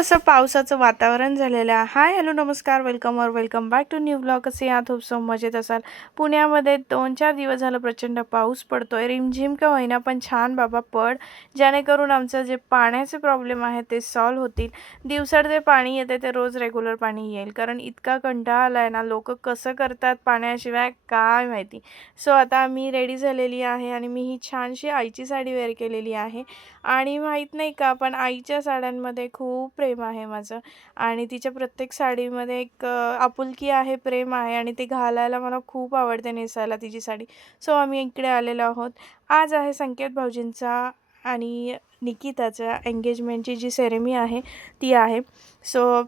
असं पावसाचं वातावरण झालेलं आहे। हाय हॅलो नमस्कार, welcome back to new vlog. कसे आहात? होप सो मजेत असाल। पुण्यामध्ये 2-4 दिवस झालं प्रचंड पाऊस पडतोय, रिमझिम का होईना पण छान बाबा पड, जेणेकरून आमचं जे पाण्याचे प्रॉब्लेम आहे ते सॉल्व्ह होतील। दिवसाड जे पाणी येते ते रोज रेग्युलर पाणी येईल, कारण इतका कंटाळा आलाय ना, लोक कसं करतात पाण्याशिवाय काय माहिती। सो आता मी रेडी झालेली आहे आणि मी ही छानशी आईची साडी वेअर केलेली आहे आणि माहित नाही का पण आईच्या साड्यांमध्ये खूप प्रेम आहे माझं आणि तिच्या प्रत्येक साडीमध्ये एक आपुलकी आहे, प्रेम आहे आणि ते घालायला मला खूप आवडते, नेसायला तिची साडी। सो आम्ही इकडे आलेलो आहोत। आज आहे संकेत भाऊजींचा आणि निकिताच्या एंगेजमेंटची जी सेरेमनी आहे ती आहे। सो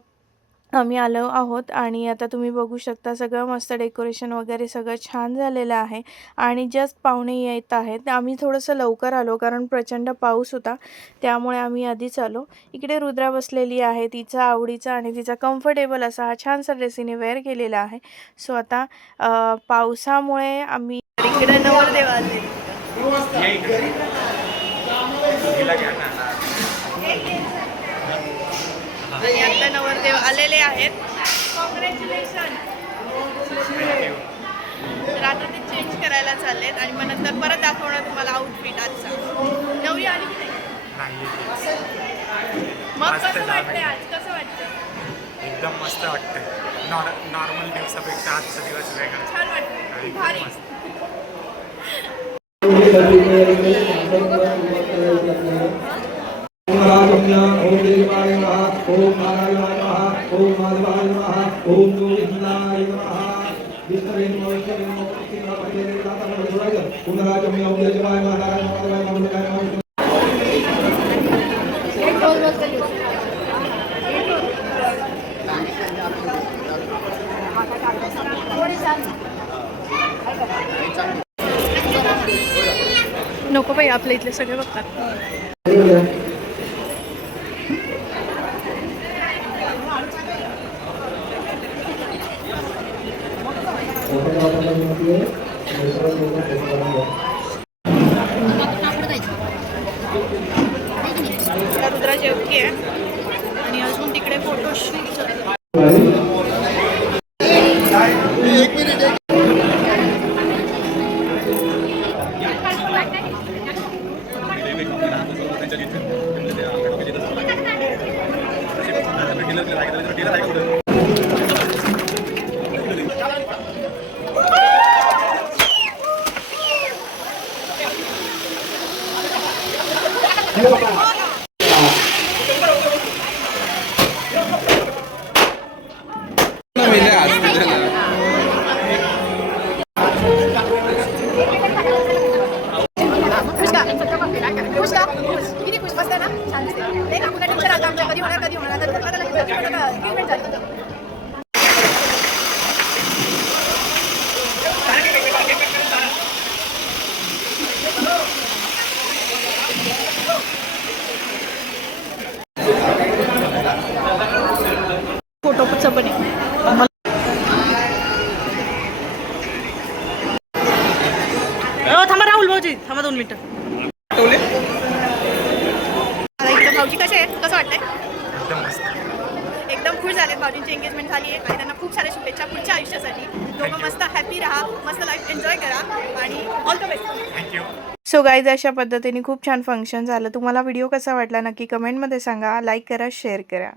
आम्ही आलो आहोत आणि आता तुम्ही बघू शकता सगळं मस्त डेकोरेशन वगैरे सगळं छान झालेलं आहे आणि जस्ट पाहुणे येत आहेत। आम्ही थोडंसं लवकर आलो कारण प्रचंड पाऊस होता, त्यामुळे आम्ही आधीच आलो। इकडे रुद्रा बसलेली आहे, तिचा आवडीचा आणि तिचा कम्फर्टेबल असा हा छानसा ड्रेसिने वेअर केलेला आहे। सो आता पावसामुळे आम्ही इकडे नवरदेव आले आणि आता नवरदेव आलेले आहेत। कॉंग्रॅच्युलेशन। तर आता ते चेंज करायला चाललेत आणि मग नंतर परत दाखवणार तुम्हाला आउटफिट आजचा। नवरी आली की नाही? मग कसं वाटतंय आज? कसं वाटतंय? एकदम मस्त वाटतंय। नॉर्मल दिवसापेक्षा आजचा दिवस वेगळा छान वाटतंय, भारी। नको बाई, आपल्या इथले सगळे बघतात। रुद्रा जेवती आहे आणि अजून तिकडे फोटोशूट फोटो पण थांबा राहुल भाऊजी, थांबा 2 मिनिटं। एकदम भाऊजी कसे आहेत? कसं वाटतंय? एकदम खुश झाले। भाऊजींची एंगेजमेंट झाली आहे आणि त्यांना खूप साऱ्या शुभेच्छा पुढच्या आयुष्यासाठी। दोघं मस्त हॅपी राहा, मस्त लाईफ एन्जॉय करा आणि all the best. Thank you. So guys, अशा पद्धतीने खूप छान फंक्शन झालं। तुम्हाला व्हिडिओ कसा वाटला नक्की कमेंटमध्ये सांगा, लाईक करा, शेअर करा।